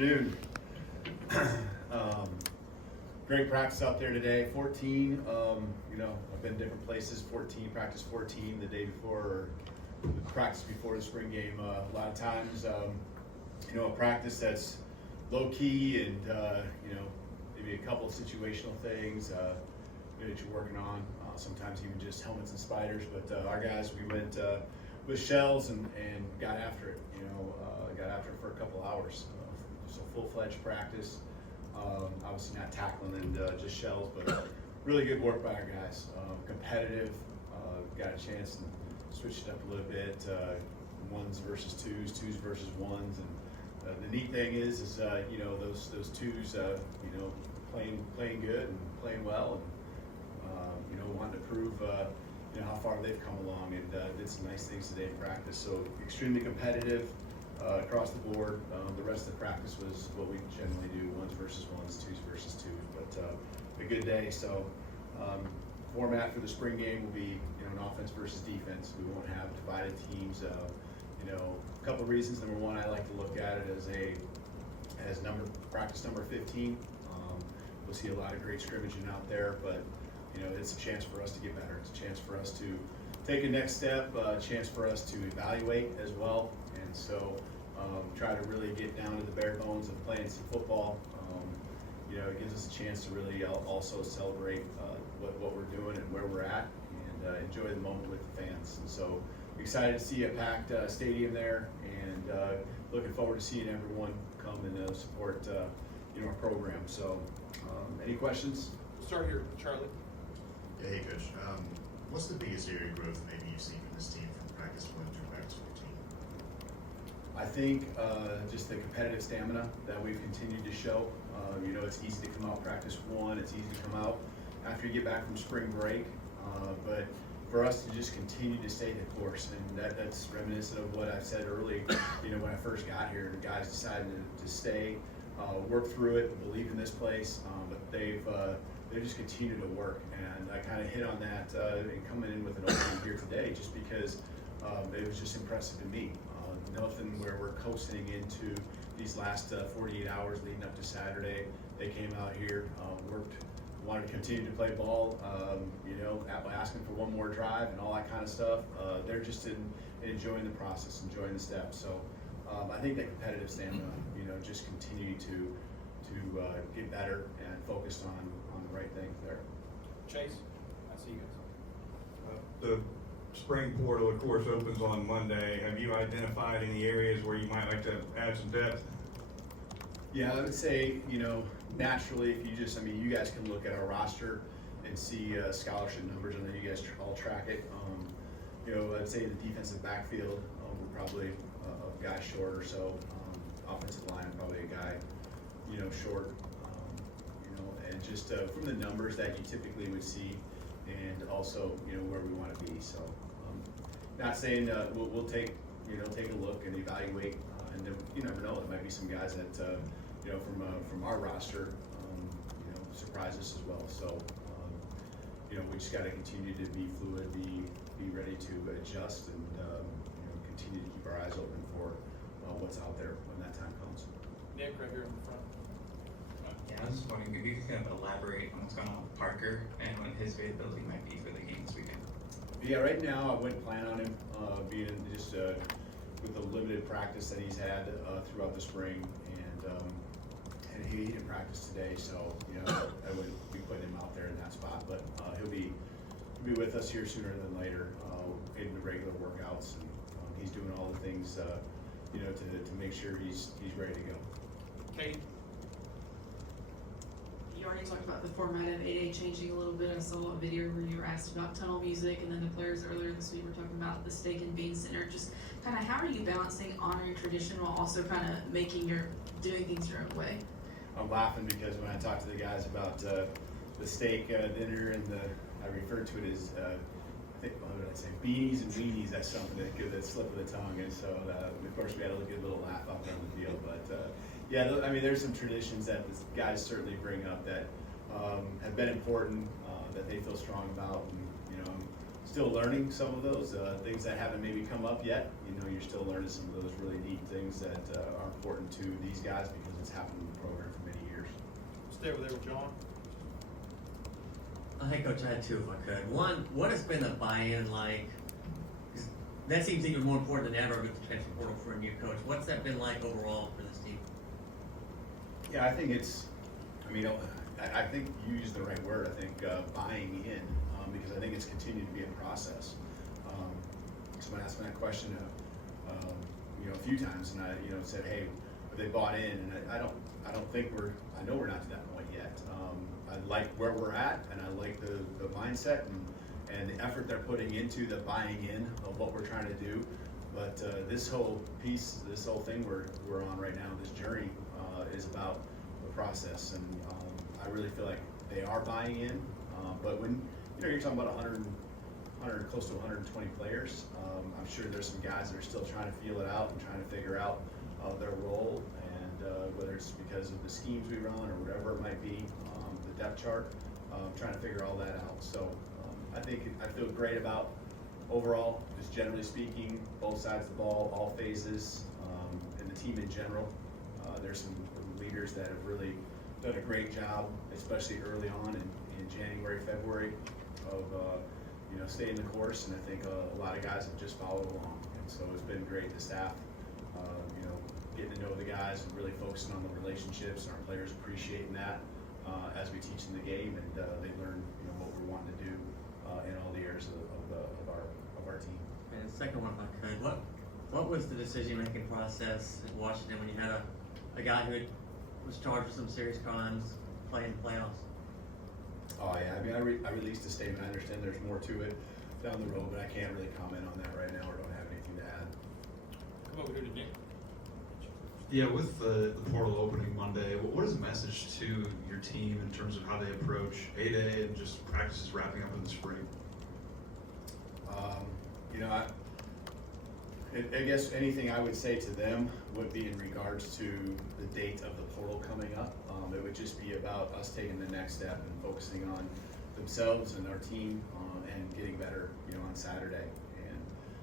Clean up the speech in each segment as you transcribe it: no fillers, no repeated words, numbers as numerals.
afternoon. Great practice out there today. 14. I've been different places. Practice 14 the day before, or the practice before the spring game. A lot of times, a practice that's low key and maybe a couple of situational things that you're working on. Sometimes even just helmets and spiders. But our guys, we went with shells and got after it. Got after it for a couple hours. So full-fledged practice. Obviously not tackling and just shells, but really good work by our guys. Competitive. Got a chance to switch it up a little bit. Ones versus twos, twos versus ones, and the neat thing is those twos playing good and playing well, and wanting to prove how far they've come along, and did some nice things today in practice. So extremely competitive across the board. The rest of the practice was what we generally do: ones versus ones, twos versus twos. But a good day. So format for the spring game will be an offense versus defense. We won't have divided teams. A couple of reasons. Number one, I like to look at it as practice number 15. We'll see a lot of great scrimmaging out there, but it's a chance for us to get better. It's a chance for us to take a next step, a chance for us to evaluate as well, and so try to really get down to the bare bones of playing some football. It gives us a chance to really also celebrate what we're doing and where we're at, and enjoy the moment with the fans. And so excited to see a packed stadium there, and looking forward to seeing everyone come and support our program. So any questions? We'll start here, Charlie. Yeah, hey Coach. What's the biggest area of growth maybe you've seen from this team from practice 1 to practice 14? I think just the competitive stamina that we've continued to show. It's easy to come out practice 1. It's easy to come out after you get back from spring break. But for us to just continue to stay the course, and that's reminiscent of what I said early. When I first got here, the guys decided to stay, work through it, believe in this place. But they just continue to work, and I kind of hit on that in coming in with an opening here today, just because it was just impressive to me. Nothing where we're coasting into these last 48 hours leading up to Saturday. They came out here, worked, wanted to continue to play ball, asking for one more drive and all that kind of stuff. They're just enjoying the process, enjoying the steps. So I think that competitive stamina, just continue to get better and focused on the right things there. Chase, I see you guys. The spring portal, of course, opens on Monday. Have you identified any areas where you might like to add some depth? Yeah, I would say, naturally, if you guys can look at our roster and see scholarship numbers, and then you guys all track it. I'd say the defensive backfield, we're probably a guy short or so. Offensive line, probably a guy, short. And just from the numbers that you typically would see, and also, where we want to be. So, not saying we'll take a look and evaluate, and then you never know. There might be some guys that from our roster, surprise us as well. So, we just got to continue to be fluid, be ready to adjust, and continue to keep our eyes open for what's out there when that time comes. Nick, right here in the front. Yeah, I was just wondering if you could kind of elaborate on what's going on with Parker and what his availability might be for the game this weekend. Yeah, right now I wouldn't plan on him being just with the limited practice that he's had throughout the spring, and he didn't practice today, so I wouldn't be putting him out there in that spot. But he'll be with us here sooner than later in the regular workouts, and he's doing all the things to make sure he's ready to go. Kate. You already talked about the format of 8A changing a little bit. I saw a video where you were asked about tunnel music, and then the players earlier this week were talking about the Steak and Bean Center. Just kind of how are you balancing honoring tradition while also kind of doing things your own way? I'm laughing because when I talked to the guys about the steak dinner, and I referred to it as I think, what did I say, beanies and weenies. That's something that gives that slip of the tongue, and so of course we had a good little laugh out there on the field. But yeah, there's some traditions that the guys certainly bring up that have been important, that they feel strong about, and I'm still learning some of those things that haven't maybe come up yet. You know, you're still learning some of those really neat things that are important to these guys because it's happened in the program for many years. Stay over there with John. Hey, Coach, I had two if I could. One, what has been the buy-in like? 'Cause that seems even more important than ever with the transfer portal for a new coach. What's that been like overall for this team? Yeah, I think it's, I mean, I think you used the right word. I think buying in, because I think it's continued to be a process. Someone asked me that question, a few times, and I, said, hey, have they bought in? And I don't think I know we're not to that point yet. I like where we're at, and I like the mindset and the effort they're putting into the buying in of what we're trying to do. But this whole piece, this whole thing we're on right now, this journey, is about the process, and I really feel like they are buying in. But when you're talking about 100, close to 120 players, I'm sure there's some guys that are still trying to feel it out and trying to figure out their role, and whether it's because of the schemes we run or whatever it might be, the depth chart, trying to figure all that out. So I feel great about overall, just generally speaking, both sides of the ball, all phases, and the team in general. There's some leaders that have really done a great job, especially early on in January, February, of staying the course, and I think a lot of guys have just followed along, and so it's been great. The staff, getting to know the guys and really focusing on the relationships, and our players appreciating that as we teach them the game, and they learn what we're wanting to do in all the areas of our team. And the second one, if I could, what was the decision-making process in Washington when you had a guy who was charged with some serious crimes playing the playoffs? Oh yeah, I mean, I released a statement. I understand there's more to it down the road, but I can't really comment on that right now, or don't have anything to add. Come over here to Nick. Yeah, with the portal opening Monday, what is the message to your team in terms of how they approach A-Day and just practices wrapping up in the spring? I guess anything I would say to them would be in regards to the date of the portal coming up. It would just be about us taking the next step and focusing on themselves and our team and getting better, on Saturday.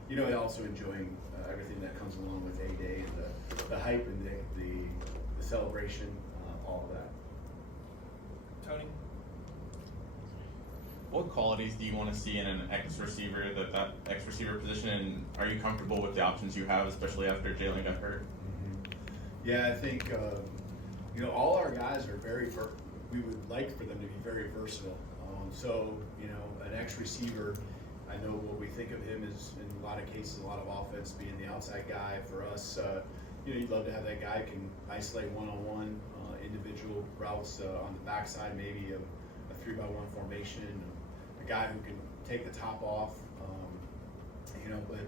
And, also enjoying everything that comes along with A-Day and the hype and the celebration, all of that. Tony. What qualities do you want to see in an X receiver, that X receiver position, and are you comfortable with the options you have, especially after Jalen got hurt? Mm-hmm. Yeah, I think all our guys are we would like for them to be very versatile. So an X receiver, I know what we think of him is in a lot of cases, a lot of offense being the outside guy. For us, you'd love to have that guy who can isolate one-on-one individual routes on the backside, maybe a 3-by-1 formation, a guy who can take the top off, but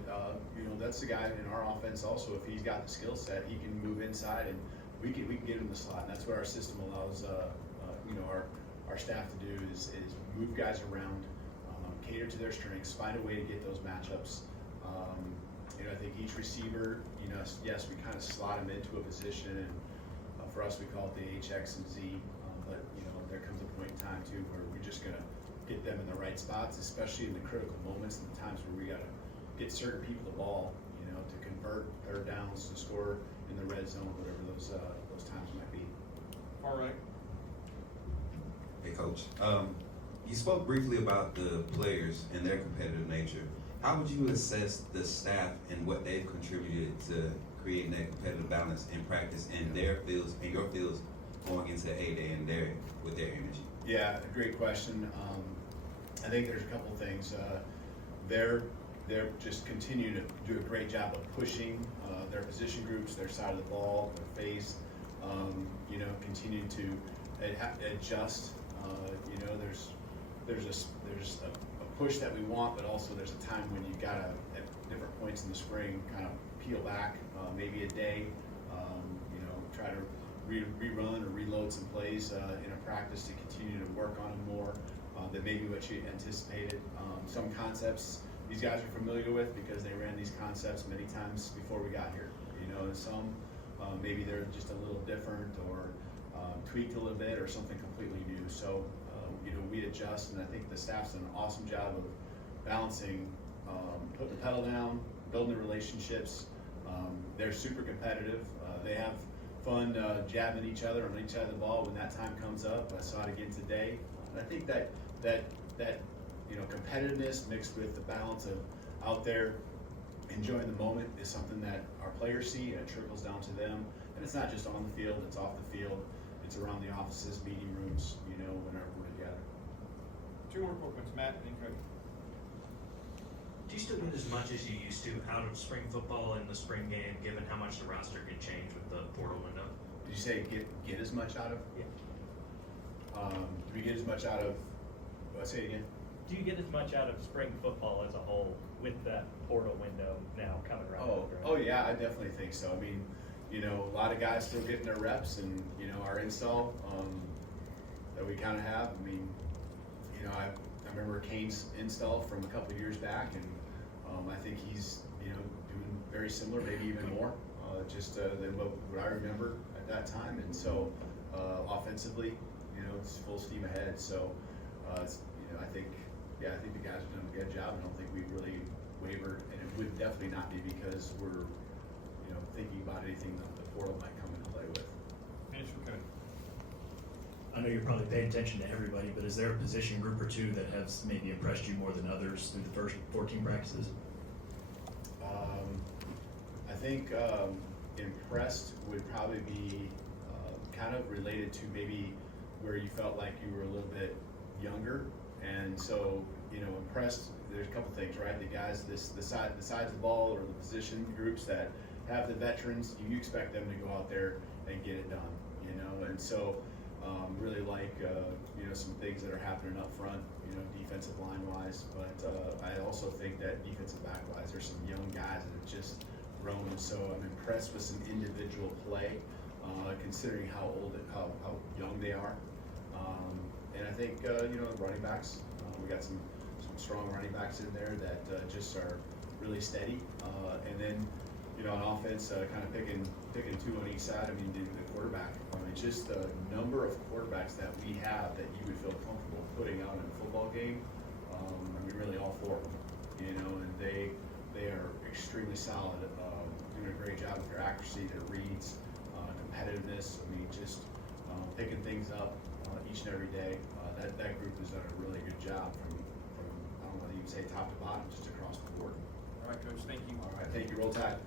that's the guy in our offense also. If he's got the skill set, he can move inside, and we can get him the slot. And that's what our system allows our staff to do is move guys around, cater to their strengths, find a way to get those matchups. I think each receiver, yes, we kind of slot him into a position, and for us we call it the H, X, and Z. But there comes a point in time too where we're just gonna get them in the right spots, especially in the critical moments and the times where we gotta get certain people the ball, to convert third downs, to score in the red zone, whatever those times might be. All right. Hey, Coach. You spoke briefly about the players and their competitive nature. How would you assess the staff and what they've contributed to creating that competitive balance in practice in their fields and your fields going into A-Day and with their energy? Yeah, great question. I think there's a couple things. They're just continuing to do a great job of pushing their position groups, their side of the ball, their phase. Continue to adjust. There's a push that we want, but also there's a time when you gotta, at different points in the spring, kind of peel back, maybe a day, try to rerun or reload some plays in a practice to continue to work on them more than maybe what you anticipated. Some concepts these guys are familiar with because they ran these concepts many times before we got here. And some maybe they're just a little different or tweaked a little bit or something completely new. So we adjust, and I think the staff's done an awesome job of balancing, putting the pedal down, building the relationships. They're super competitive. They have fun jabbing each other on each side of the ball when that time comes up. I saw it again today. And I think that competitiveness mixed with the balance of out there enjoying the moment is something that our players see, and it trickles down to them. And it's not just on the field, it's off the field, it's around the offices, meeting rooms, whenever we're together. Two more quick ones, Matt and then Cody. Do you still get as much as you used to out of spring football in the spring game, given how much the roster could change with the portal window? Did you say get as much out of? Yeah. Do we get as much out of, say it again? Do you get as much out of spring football as a whole with that portal window now coming around? Oh yeah, I definitely think so. I mean, a lot of guys still getting their reps, and our install that we kind of have. I mean, I remember Kane's install from a couple of years back, and I think he's doing very similar, maybe even more, than what I remember at that time. And so offensively, it's full steam ahead. So I think the guys have done a good job. I don't think we've really wavered, and it would definitely not be because we're thinking about anything that the portal might come into play with. Finish for Cody. I know you're probably paying attention to everybody, but is there a position group or two that has maybe impressed you more than others through the first 14 practices? I think impressed would probably be kind of related to maybe where you felt like you were a little bit younger, and so impressed. There's a couple things, right? The guys, the sides of the ball, or the position groups that have the veterans, you expect them to go out there and get it done, and so really like some things that are happening up front, defensive line wise, but I also think that defensive back wise, there's some young guys that have just grown, so I'm impressed with some individual play, considering how young they are, and I think running backs, we got some strong running backs in there that just are really steady, and then on offense, kind of picking two on each side. I mean, the quarterback. I mean, just the number of quarterbacks that we have that you would feel comfortable putting out in a football game. I mean, really all four of them. And they are extremely solid, doing a great job with their accuracy, their reads, competitiveness. I mean, just picking things up each and every day. That group has done a really good job from I don't want to even say top to bottom, just across the board. All right, Coach, thank you. All right, thank you. Roll Tide.